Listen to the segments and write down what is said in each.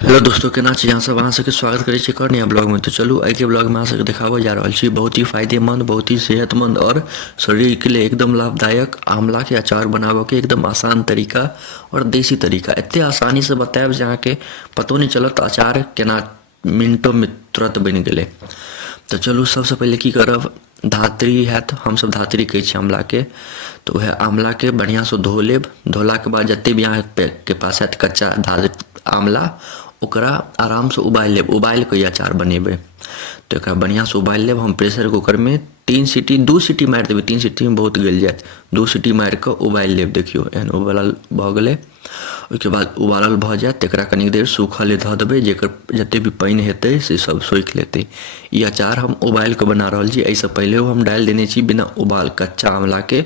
Hello दोस्तों, केना छी अहाँ सब? अहाँ सबके स्वागत करै छी एक और नया ब्लॉग में। तो चलू आइ के ब्लॉग में अहाँ सबके देखाबऽ जा रहल छी बहुत ही फायदेमंद, बहुत ही सेहतमंद और शरीर के लिए एकदम लाभदायक आंवला के अचार बनाबऽ के एकदम आसान तरीका और देसी तरीका। एते आसानी से बतायब जे अहाँके पतो नहीं चलत अचार केना मिनटों में तुरंत बनि गेलै। तो चलू सबसे पहले की करब, धातरी हैत, हम सब धातरी कहै छी आंवला के। तो वह आंवला के बढ़िया से धो लेब। धोला के बाद जते भी अहाँ के पास हैत कच्चा आंवला ओकरा आराम से उबाल लेब। उबाल के अचार बनेबै तो एकरा बढ़िया से उबाल लेब। हम प्रेशर कुकर में 2 सीटी मारि देबै। 3 सीटी में बहुत गल जायत। 2 सीटी मारि के उबाल लेब। देखियो एहन उबालल भऽ गेलै। ओहिके बाद उबालल भऽ जायत एकरा कनी देर सूखले धऽ देबै, जेकर जते भी पानि हेतै से सब सोखि लेतै। ई अचार हम उबाल के बना रहल छी। एहिसँ पहिले हम डालि देने छी बिना उबाल कच्चा आंवला के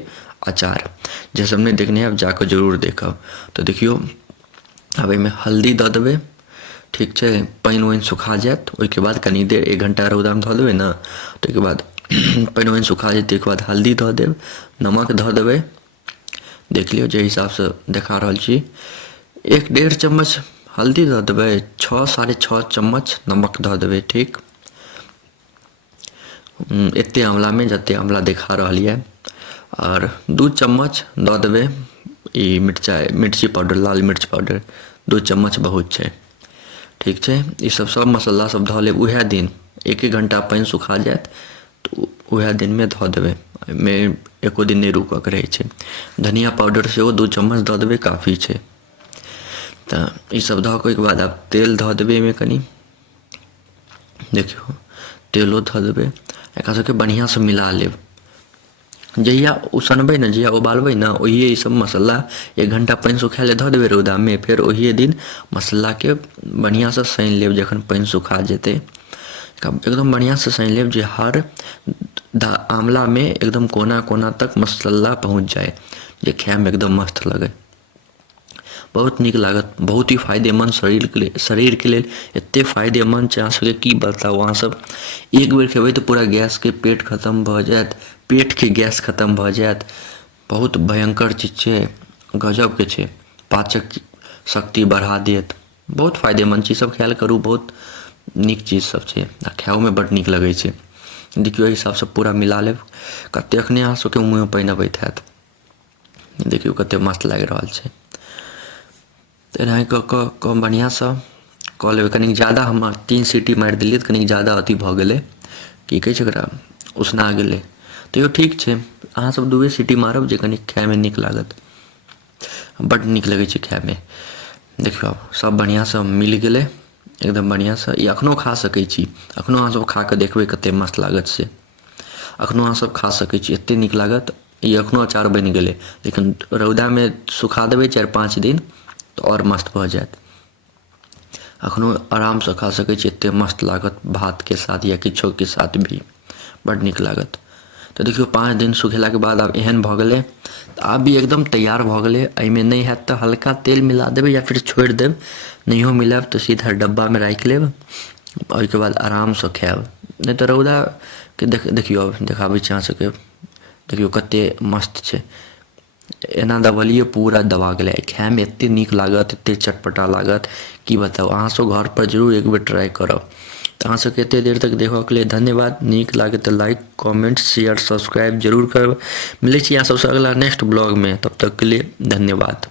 अचार। जे सब नहीं देखने हैं जाकर जरूर देखब। तो देखियो अब एहिमे हल्दी दऽ देबै। ठीक है, पानि वाइन सुखा जायत। ओहिके बाद कनी देर 1 घंटा रौदा में धऽ देबै ना। ताहिके बाद पानि वाइन सुखा जायत। ताहिके बाद हल्दी धऽ देब, नमक धऽ देबै। देख लियौ जे हिसाब से देखा रहल छी। 1-1.5 चम्मच हल्दी दऽ देबै, 6-6.5 चम्मच नमक धऽ देबै। ठीक, एते आंवला में जते आंवला देखा रहल यऽ। और 2 चम्मच दऽ देबै ई मिर्ची पाउडर, लाल मिर्च पाउडर। 2 चम्मच बहुत छै। ठीक है, ये सब मसाला सब धऽ लेब उएह दिन। 1 घंटा पानि सुखा जायत तो उएह दिन में धऽ देबै। में एको दिन नहीं रुकऽ के रहै छै। धनिया पाउडर सेहो 2 चम्मच दऽ देबै, काफ़ी छै। तो ये सब धऽ के बाद आब तेल धऽ देबै एहिमे कनी। देखियो तेलो धऽ देबै। एकरा सबके बढ़िया से मिला लेब। जहिया उसनबै ना, जहिया उबालबै ना, ओहिए ई सब मसाला 1 घंटा पानि सुखाय ले धऽ देबै रौदा में। फिर ओहिए दिन मसाला के बढ़िया से सानि लेब। जखन पानि सुखा जेतै एकदम बढ़िया से सानि लेब, जे हर आंवला में एकदम कोना कोना तक मसाला पहुँच जाए, जे खाय में एकदम मस्त लगे। बहुत नीक लागत, बहुत ही फायदेमंद शरीर के लेल एते फायदेमंद छै। अहाँ सबके की बताउ, अहाँ सब एक बेर खेबै तो पूरा गैस के पेट खत्म भऽ जायत। पेट के गैस खत्म भऽ जायत। बहुत भयंकर चीज छै, गजब के छै। पाचक शक्ति बढ़ा देत। बहुत फायदेमंद चीज सब खायल करू। बहुत नीक चीज सब छै आ खाओ में बड़ नीक लगै छै। देखियो एहि हिसाब से पूरा मिला लेब। कते अखने अहाँ सबके मुँह में पानि अबैत हैत। देखियो कते मस्त लागि रहल छै। तो एनाही कऽ बढ़िया से कऽ लेबै। कनी ज़्यादा हम 3 सीटी मारि देलियै तऽ कनी ज़्यादा अथी भऽ गेलै, की कहै छै एकरा, उसना गेलै। तैयो ठीक छै, अहाँ सब 2 सीटी मारब जे कनी खाय में नीक लागत। बड़ नीक लगै छै खाय में। देखियो आब सब बढ़िया से मिल गेलै एकदम बढ़िया से। ई अखनो खा सकै छी। अखनो अहाँ सब खा के देखबै कते मस्त लागत से। अखनो अहाँ सब खा सकै छी, एते नीक लागत। ई अखनो अचार बनि गेलै, लेकिन रौदा में सुखा देबै 4-5 दिन तो और मस्त भऽ जायत। अखनो आराम से खा सकै छी, एते मस्त लागत भात के साथ या किछो के साथ भी बड़ नीक लागत। तो देखियो 5 दिन सुखेला के बाद आब एहन भऽ गेलै। आब भी एकदम तैयार भऽ गेलै। एहिमे नहीं हैत तो हल्का तेल मिला देबै या फिर छोड़ि देब। नहियो मिलाब तो सीधा डब्बा में राखि लेब। ओहिके बाद आराम से खायब। नहीं तो रौदा के देखियो देखाबै छी अहाँ सबके। देखियो कते मस्त छै। एना दबलिए पूरा दबा गेलै। खाय में एते नीक लागत, एते चटपटा लागत, की बताउ। अहाँ सब घर पर जरूर एक बेर ट्राई करब। तो अहाँ सबके एते देर तक देखऽ के लिए धन्यवाद। नीक लागे तो लाइक, कमेंट, शेयर, सब्सक्राइब जरूर करब। मिलै छी अहाँ सबसे अगला नेक्स्ट ब्लॉग में। तब तक के लिए धन्यवाद।